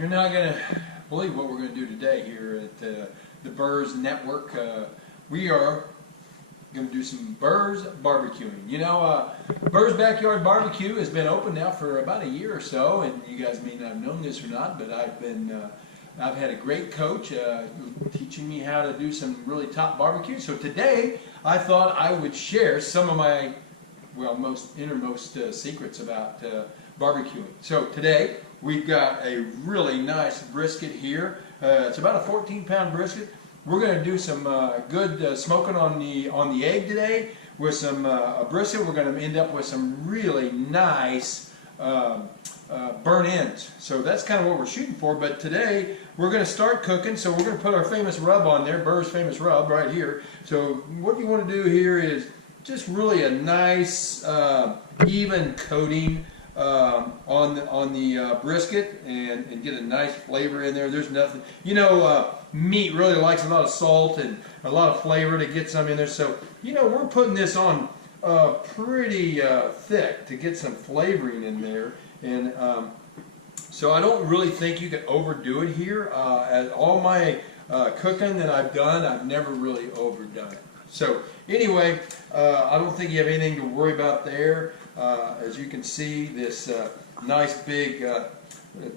You're not going to believe what we're going to do today here at the Burrs Network. We are going to do some Burrs barbecuing. You know, Burrs Backyard Barbecue has been open now for about a year or so, and you guys may not have known this or not, but I've had a great coach teaching me how to do some really top barbecue. So today, I thought I would share some of my, well, most innermost secrets about barbecuing. So today, we've got a really nice brisket here. It's about a 14-pound brisket. We're going to do some good smoking on the egg today with some brisket. We're going to end up with some really nice burnt ends. So that's kind of what we're shooting for. But today we're going to start cooking. So we're going to put our famous rub on there, Burrs' famous rub right here. So what you want to do here is just really a nice even coating on the brisket and get a nice flavor in there. There's nothing, you know, meat really likes a lot of salt and a lot of flavor to get some in there. So, you know, we're putting this on pretty thick to get some flavoring in there. And so I don't really think you can overdo it here. As all my cooking that I've done, I've never really overdone it. So anyway, I don't think you have anything to worry about there. As you can see, this nice big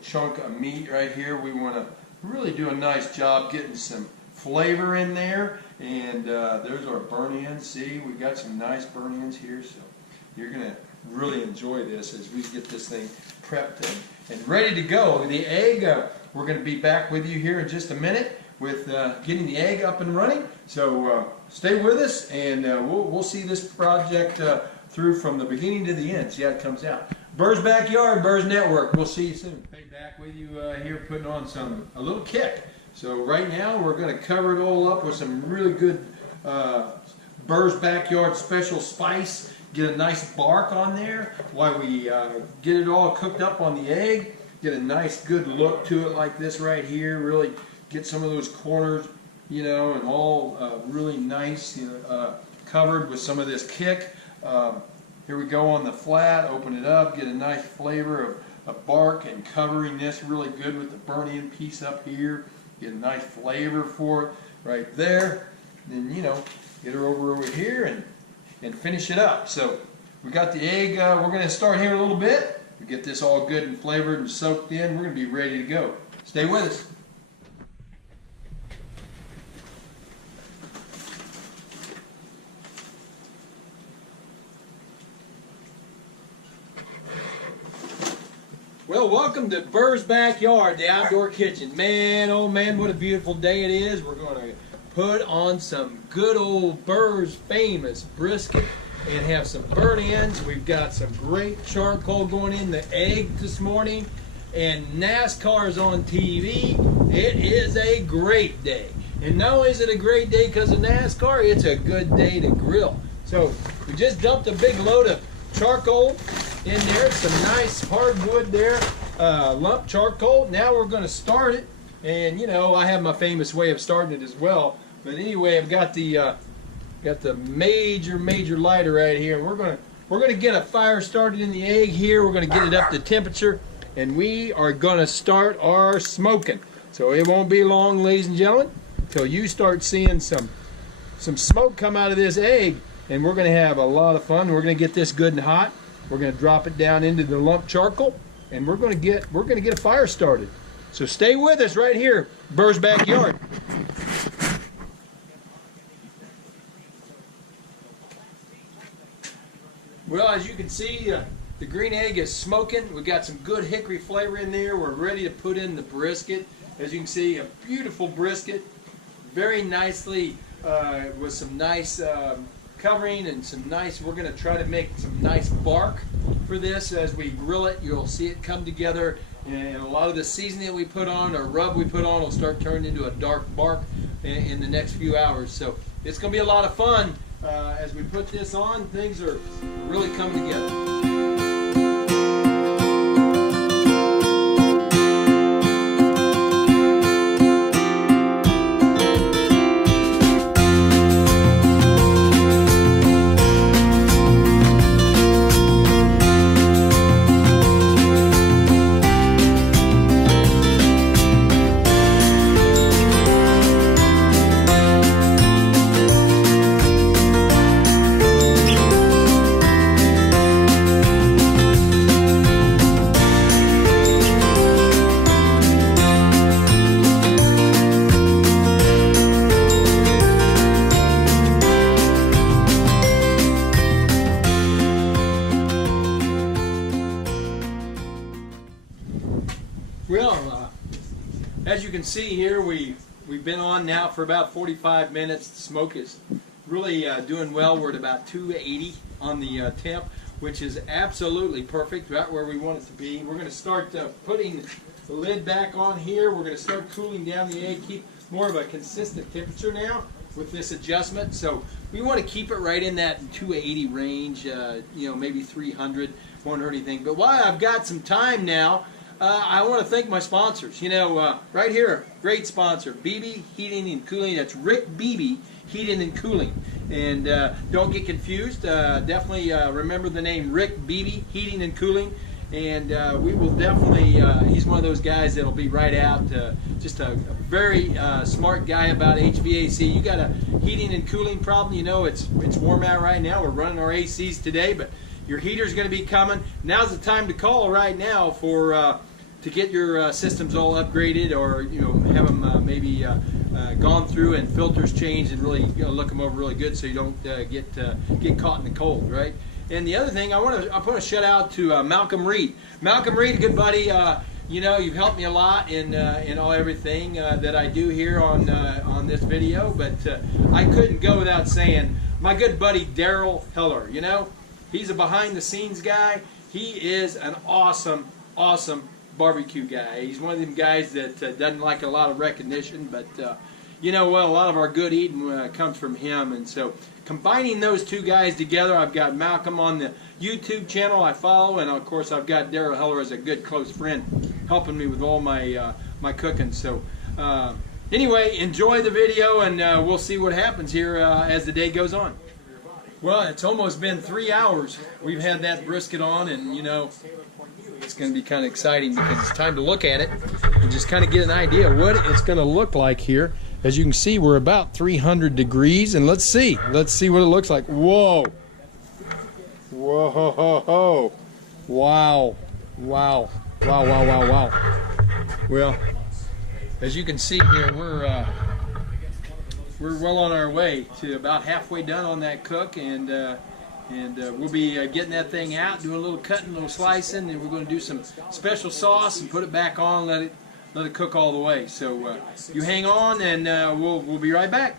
chunk of meat right here, we want to really do a nice job getting some flavor in there. And there's our burnt ends. See, we got some nice burnt ends here, so you're going to really enjoy this as we get this thing prepped and ready to go. The egg, we're going to be back with you here in just a minute with getting the egg up and running. So stay with us, and we'll see this project through from the beginning to the end, see how it comes out. Burrs Backyard, Burrs Network. We'll see you soon. Hey, back with you here putting on a little kick. So right now we're going to cover it all up with some really good Burrs Backyard special spice. Get a nice bark on there while we get it all cooked up on the egg. Get a nice good look to it like this right here. Really get some of those corners, you know, and all really nice, you know, covered with some of this kick. Here we go on the flat, open it up, get a nice flavor of bark and covering this really good with the burnt end piece up here. Get a nice flavor for it right there. Then, you know, get her over here and finish it up. So we got the egg, we're going to start here in a little bit. We get this all good and flavored and soaked in. We're going to be ready to go. Stay with us. Well, welcome to Burrs Backyard, the outdoor kitchen. Man, oh man, what a beautiful day it is. We're going to put on some good old Burrs famous brisket and have some burnt ends. We've got some great charcoal going in the egg this morning, and NASCAR's on TV. It is a great day. And not only is it a great day because of NASCAR, it's a good day to grill. So we just dumped a big load of charcoal in there, some nice hardwood there, lump charcoal. Now we're going to start it, and you know I have my famous way of starting it as well. But anyway, I've got the major lighter right here, and we're gonna get a fire started in the egg here. We're gonna get it up to temperature, and we are gonna start our smoking. So it won't be long, ladies and gentlemen, till you start seeing some smoke come out of this egg, and we're gonna have a lot of fun. We're gonna get this good and hot. We're going to drop it down into the lump charcoal, and we're going to get a fire started. So stay with us right here, Burrs Backyard. Well, as you can see, the green egg is smoking. We've got some good hickory flavor in there. We're ready to put in the brisket. As you can see, a beautiful brisket, very nicely with some nice covering and some nice, we're going to try to make some nice bark for this as we grill it. You'll see it come together, and a lot of the seasoning that we put on or rub we put on will start turning into a dark bark in the next few hours. So it's going to be a lot of fun as we put this on. Things are really coming together. As you can see here, we've been on now for about 45 minutes. The smoke is really doing well. We're at about 280 on the temp, which is absolutely perfect, right where we want it to be. We're going to start putting the lid back on here. We're going to start cooling down the egg, keep more of a consistent temperature now with this adjustment. So we want to keep it right in that 280 range, you know, maybe 300, won't hurt anything. But while I've got some time now, I want to thank my sponsors. You know, right here, great sponsor, BB Heating and Cooling. That's Rick BB Heating and Cooling. And don't get confused. Definitely remember the name Rick BB Heating and Cooling. And we will definitely, he's one of those guys that'll be right out, just a very smart guy about HVAC. You got a heating and cooling problem, you know, it's warm out right now. We're running our ACs today, but your heater's going to be coming. Now's the time to call right now for to get your systems all upgraded, or you know, have them maybe gone through and filters changed, and really, you know, look them over really good so you don't get caught in the cold, right? And the other thing, I want to shout out to Malcolm Reed. Malcolm Reed, a good buddy. You know, you've helped me a lot in everything that I do here on this video. But I couldn't go without saying my good buddy Daryl Heller. You know, he's a behind-the-scenes guy. He is an awesome barbecue guy. He's one of them guys that doesn't like a lot of recognition, but you know, well, a lot of our good eating comes from him. And so combining those two guys together, I've got Malcolm on the YouTube channel I follow, and of course I've got Daryl Heller as a good close friend helping me with all my my cooking. So anyway, enjoy the video, and we'll see what happens here as the day goes on. Well, it's almost been 3 hours we've had that brisket on, and you know, it's going to be kind of exciting because it's time to look at it and just kind of get an idea of what it's going to look like here. As you can see, we're about 300 degrees, and let's see what it looks like. Whoa. Whoa, ho, ho, ho. Wow. Wow. Wow, wow, wow, wow. Well, as you can see here, we're well on our way to about halfway done on that cook, and we'll be getting that thing out, doing a little cutting, a little slicing, and we're going to do some special sauce and put it back on, let it cook all the way. So you hang on, and we'll be right back.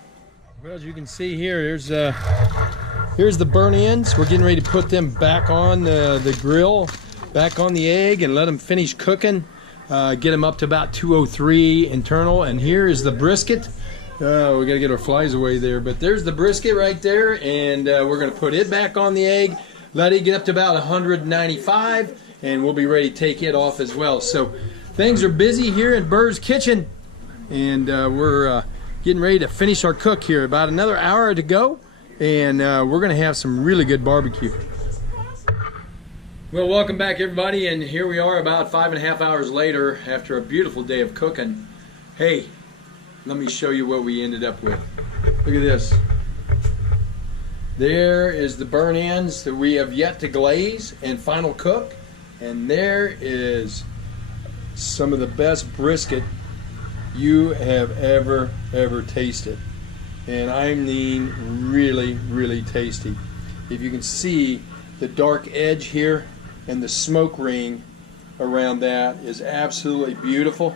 Well, as you can see here, here's the burnt ends. We're getting ready to put them back on the grill, back on the egg, and let them finish cooking. Get them up to about 203 internal. And here is the brisket. We gotta get our flies away there, but there's the brisket right there, and we're gonna put it back on the egg, let it get up to about 195, and we'll be ready to take it off as well. So things are busy here in Burrs Kitchen, and we're getting ready to finish our cook here. About another hour to go, and we're gonna have some really good barbecue. Well, welcome back everybody, and here we are about 5.5 hours later after a beautiful day of cooking. Hey, let me show you what we ended up with. Look at this. There is the burnt ends that we have yet to glaze and final cook. And there is some of the best brisket you have ever tasted. And I mean really, really tasty. If you can see the dark edge here and the smoke ring around that is absolutely beautiful.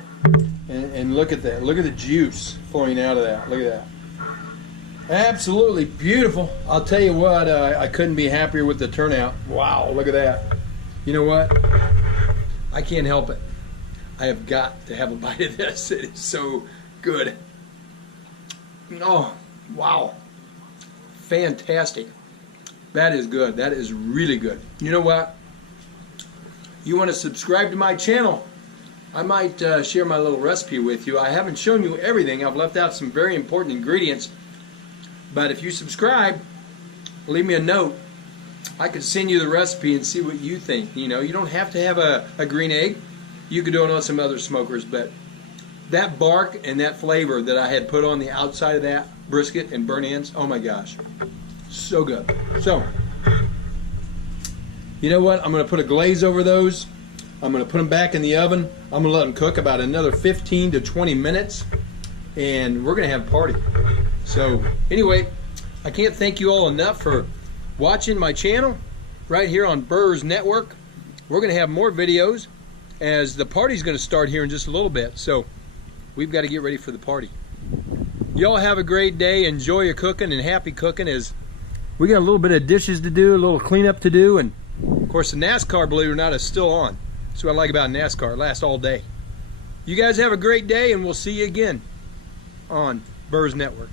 And look at that. Look at the juice flowing out of that. Look at that. Absolutely beautiful. I'll tell you what, I couldn't be happier with the turnout. Wow, look at that. You know what? I can't help it. I have got to have a bite of this. It is so good. Oh, wow. Fantastic. That is good. That is really good. You know what? You want to subscribe to my channel? I might share my little recipe with you. I haven't shown you everything. I've left out some very important ingredients. But if you subscribe, leave me a note. I could send you the recipe and see what you think. You know, you don't have to have a green egg. You could do it on some other smokers. But that bark and that flavor that I had put on the outside of that brisket and burnt ends, oh my gosh. So good. So, you know what? I'm going to put a glaze over those. I'm going to put them back in the oven. I'm going to let them cook about another 15 to 20 minutes, and we're going to have a party. So anyway, I can't thank you all enough for watching my channel right here on Burrs Network. We're going to have more videos as the party's going to start here in just a little bit. So we've got to get ready for the party. Y'all have a great day. Enjoy your cooking and happy cooking, as we got a little bit of dishes to do, a little cleanup to do, and of course the NASCAR, believe it or not, is still on. That's what I like about NASCAR. It lasts all day. You guys have a great day, and we'll see you again on Burrs Network.